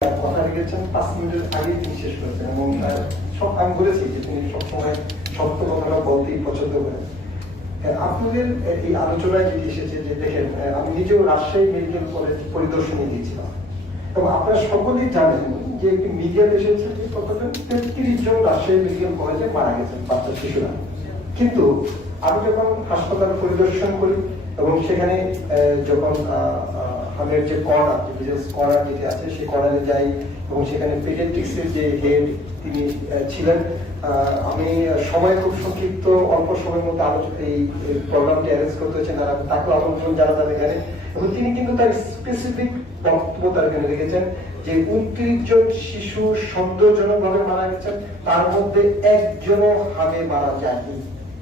কথা রেখেছেন 5 মিনিটের আগে তিনি শেষ করেছেন এবং সব আমি বলেছি যে তিনি সবসময় সত্য কথাটা বলতেই পছন্দ করেন। আপনাদের এই আলোচনায় যেটি এসেছে যে দেখেন আমি নিজেও রাজশাহী মেডিকেল কলেজ পরিদর্শনে দিয়েছিলাম এবং আপনারা সকলেই জানেন যে একটি মিডিয়াতে এসেছে যে ততদিন 33 জন রাজশাহী মেডিকেল কলেজে মারা গেছেন বাচ্চা শিশুরা। কিন্তু আমি যখন হাসপাতাল পরিদর্শন করি এবং সেখানে যখন আমাদের যে কর্নার যে বিশেষ কর্নার যেটি আছে সেই কর্নারে যাই এবং সেখানে পেডিয়াট্রিক্সের যে হেড তিনি ছিলেন, আমি সময় খুব সংক্ষিপ্ত অল্প সময়ের মধ্যে আলোচনা এই প্রোগ্রামটি অ্যারেঞ্জ করতে হয়েছেন আর তাকে আমন্ত্রণ জানাতে এখানে এবং তিনি কিন্তু তার স্পেসিফিক বক্তব্য তার এখানে রেখেছেন যে 29 জন শিশু সন্দেহজনকভাবে মারা গেছেন, তার মধ্যে একজনও হামে মারা যায়নি।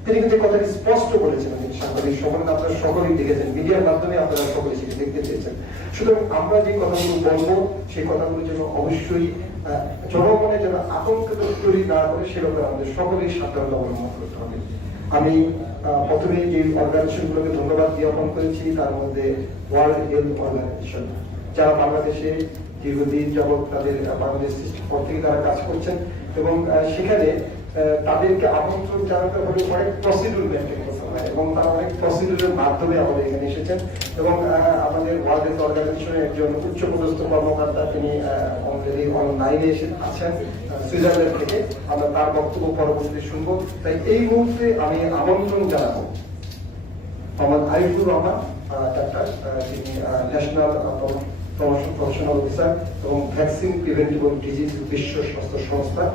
তিনি কিন্তু কথাটি স্পষ্ট বলেছেন সাংবাদিক সম্মেলনে আপনারা সকলেই দেখেছেন, মিডিয়ার মাধ্যমে আপনারা সকলে সেটি দেখতে চেয়েছেন। সুতরাং আমরা যে কথাগুলো বলবো সেই কথাগুলো যেন অবশ্যই জনমনে যেন আতঙ্ক তৈরি না করে সে ব্যাপারে আমাদের সকলেই সাবধানতা অবলম্বন করতে হবে। আমি প্রথমে যে অর্গানাইজেশনগুলোকে ধন্যবাদ জ্ঞাপন করেছি, তার মধ্যে ওয়ার্ল্ড হেলথ অর্গানাইজেশন, যারা বাংলাদেশে দীর্ঘদিন যাবৎ তাদের বাংলাদেশ সৃষ্টির পর থেকে তারা কাজ করছেন এবং সেখানে তাদেরকে আমন্ত্রণ জানাতে হলে অনেক প্রসিডিউর মেনটেন করতে হয় এবং তারা অনেক প্রসিডিউরের মাধ্যমে আমাদের এখানে এসেছেন এবং আমাদের ওয়ার্ল্ড হেলথ অর্গানাইজেশনের একজন উচ্চপদস্থ কর্মকর্তা তিনি অলরেডি অনলাইনে এসে আছেন সুইজারল্যান্ড থেকে। আমরা তার বক্তব্য পরবর্তীতে শুনবো। তাই এই মুহূর্তে আমি আমন্ত্রণ জানাবো মোহাম্মদ আরিফুর রহমান ডাক্তার, তিনি ন্যাশনাল প্রফেশনাল অফিসার এবং ভ্যাকসিন প্রিভেন্টিবল ডিজিজ বিশ্ব স্বাস্থ্য সংস্থা।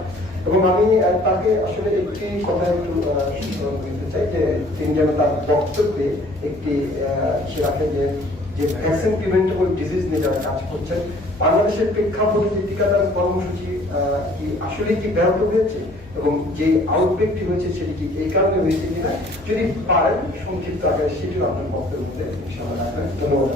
এবং আমি তাকে আসলে একটি কথা একটু বলতে চাই যে তিনি যেন তার বক্তব্যে একটি রাখে যে ভ্যাকসিন প্রিভেন্টেবল ডিজিজ নিয়ে যারা কাজ করছেন বাংলাদেশের প্রেক্ষাপটে যে টিকাদান কর্মসূচি কি আসলে কি ব্যাহত হয়েছে এবং যে আউটব্রেকটি হয়েছে সেটি কি এই কারণে হয়েছে কিনা যদি পারেন সংক্ষিপ্ত আকারে সেটিও আপনার বক্তব্যের মধ্যে ইনশাআল্লাহ রাখবেন। ধন্যবাদ।